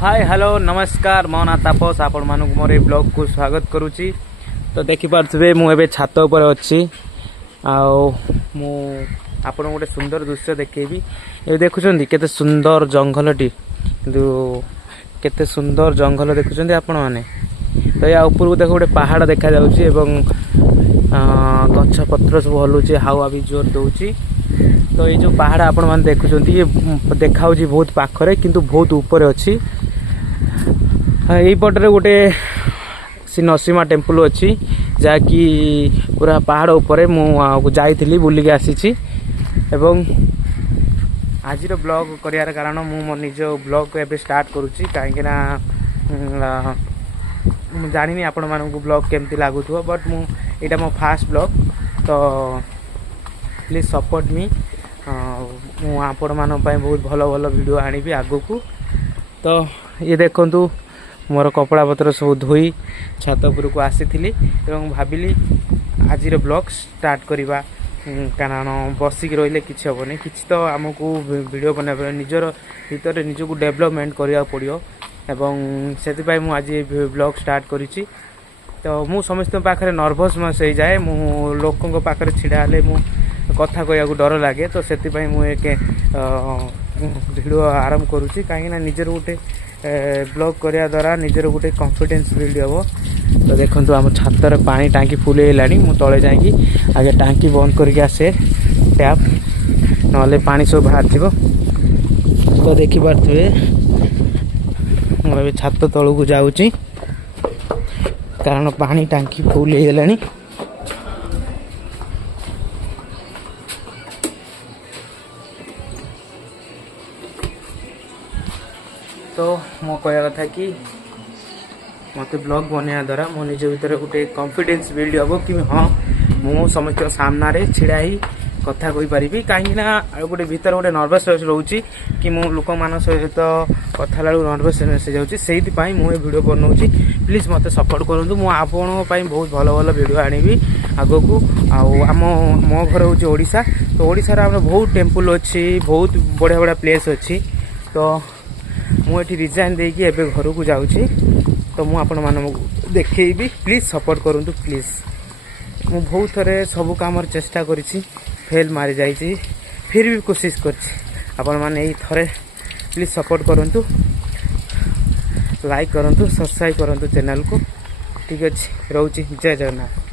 Hi hello नमस्कार मो ना तापस आपण मानक मोर ब्लॉग को स्वागत करुच्ची। तो देखिपे मुझे छात उपर अच्छी आपण गोटे सुंदर दृश्य देखेबी। ये देखुं केते सुंदर जंगलटी किंतु केते सुंदर जंगल देखुं आपण मैंने। तो या ऊपर को देख गोटे पहाड़ देखा जाउची एवं गछ पत्र सब हलुचे हावा भी जोर दौची। तो ये जो पहाड़ आपण मैंने देखुं ये देखा बहुत पाखरे किंतु बहुत ऊपर अच्छी। यही पटरे गोटे श्री नरसिंह टेम्पल अच्छी जहाँकि पूरा पहाड़ उपर मुझे बुलिक आसी। एवं आज ब्लॉग कर कारण मु मो निज ब्लॉग को एबे स्टार्ट करुच्ची कहीं जानी आपण मानक ब्लॉग केमती लगुथ बट मुझा मो फास्ट ब्लॉग। तो प्लीज सपोर्ट मी आपण मान बहुत भल भल वीडियो आनी आगु को। तो ये देखु मोर कपड़ा पत्र सब धोई छात उपर को आसी भाविली आज ब्लॉग स्टार्ट करवा कारण बसिक रही कि हेनी कि तो आमको वीडियो बना निजर भीतर निजक डेवलपमेंट करने पड़ो एवं से आज ब्लॉग स्टार्ट करी। तो मु समस्त पाखे नर्भस मस हो जाए मु लोकों पाखे छिड़ा हेले मु कथा कहू डर लगे। तो से मुझे वीडियो आरंभ करुच्ची कहीं निजर गोटे ब्लॉग करने द्वारा निजर गोटे कॉन्फिडेंस बिल्ड हम। तो देखो आम छातर पानी टांकी फुल है मु तले जाकि आगे टांकी बंद करके आसे टैप ना पानी सब बाहर थी। तो देखिपे मुझे छात तलू को जाऊँगी कारण पानी टांकी फुल है। तो मो कहया कथा कि मत ब्लॉग बनया द्वारा मो निज भीतर गोटे कॉन्फिडेंस बिल्ड हम कि हाँ मु समस्त सामने छिड़ा ही कथा कही पारि कहीं गोटे भीतर गोटे नर्भस रोचे कि मु लोक मान सहित कथा नर्भस से मुझे वीडियो बनाऊँगी। प्लीज मत सपोर्ट करूँ मुझे बहुत भल भल वीडियो आनी आग को। आम मो घर हूँ ओडिशा। तो ओडिशा रे बहुत टेम्पल अच्छी बहुत बढ़िया बढ़िया प्लेस अच्छी। तो मुझे रिजाइन देकी एबे घर को जाऊँगी। तो मुझे आपण मान देखी प्लीज सपोर्ट करूँ प्लीज। मु बहुत थे सब काम चेष्टा करी फेल मारी जाइए फिर भी कोशिश कर मैंने थे प्लीज सपोर्ट करूँ लाइक करूँ सब्सक्राइब करूँ चैनल को। ठीक अच्छे रोची जय जगन्नाथ।